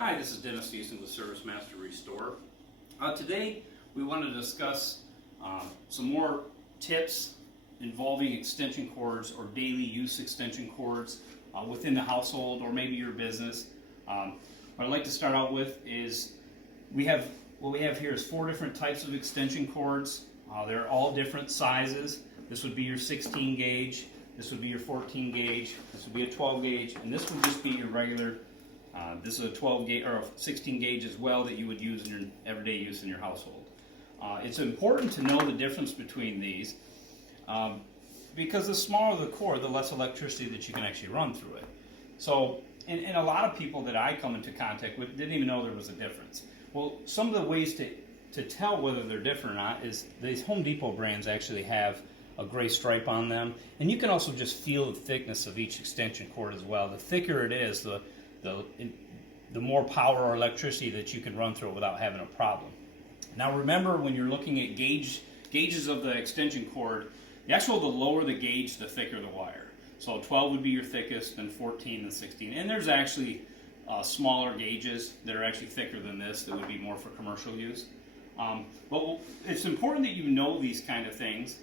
Hi, this is Dennis Fuson with ServiceMaster Restore. Today we want to discuss some more tips involving extension cords or daily use extension cords within the household or maybe your business. What I'd like to start out with is what we have here is 4 different types of extension cords. They're all different sizes. This would be your 16 gauge, this would be your 14 gauge, this would be a 12 gauge, and this would just be your regular. This is a 12 gauge or a 16 gauge as well that you would use in your everyday use in your household. It's important to know the difference between these because the smaller the cord, the less electricity that you can actually run through it. So, and a lot of people that I come into contact with didn't even know there was a difference. Well, some of the ways to tell whether they're different or not is these Home Depot brands actually have a gray stripe on them, and you can also just feel the thickness of each extension cord as well. The thicker it is, the more power or electricity that you can run through it without having a problem. Now remember, when you're looking at gauges of the extension cord, the lower the gauge, the thicker the wire. So 12 would be your thickest, then 14, then 16. And there's actually smaller gauges that are actually thicker than this that would be more for commercial use. But it's important that you know these kind of things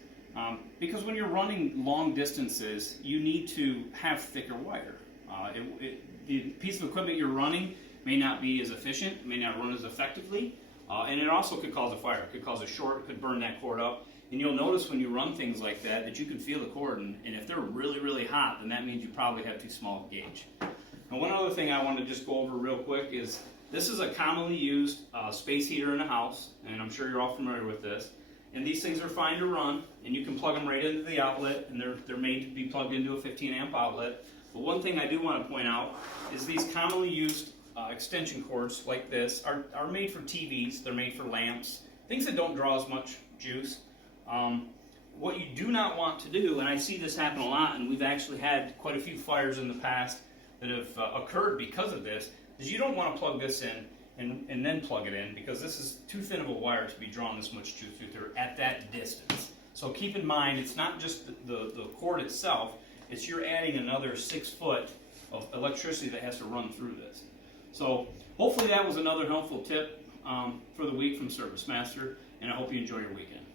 because when you're running long distances, you need to have thicker wire. The piece of equipment you're running may not be as efficient, may not run as effectively, and it also could cause a fire. It could cause a short, it could burn that cord up. And you'll notice when you run things like that you can feel the cord, and if they're really, really hot, then that means you probably have too small a gauge. Now, one other thing I want to just go over real quick is this is a commonly used space heater in a house, and I'm sure you're all familiar with this. And these things are fine to run, and you can plug them right into the outlet, and they're made to be plugged into a 15 amp outlet. But one thing I do want to point out is these commonly used extension cords like this are made for TVs, they're made for lamps, things that don't draw as much juice. What you do not want to do, and I see this happen a lot, and we've actually had quite a few fires in the past that have occurred because of this, is you don't want to plug this in and then plug it in, because this is too thin of a wire to be drawing this much juice through at that distance. So keep in mind, it's not just the cord itself, it's you're adding another 6 foot of electricity that has to run through this. So hopefully that was another helpful tip for the week from ServiceMaster, and I hope you enjoy your weekend.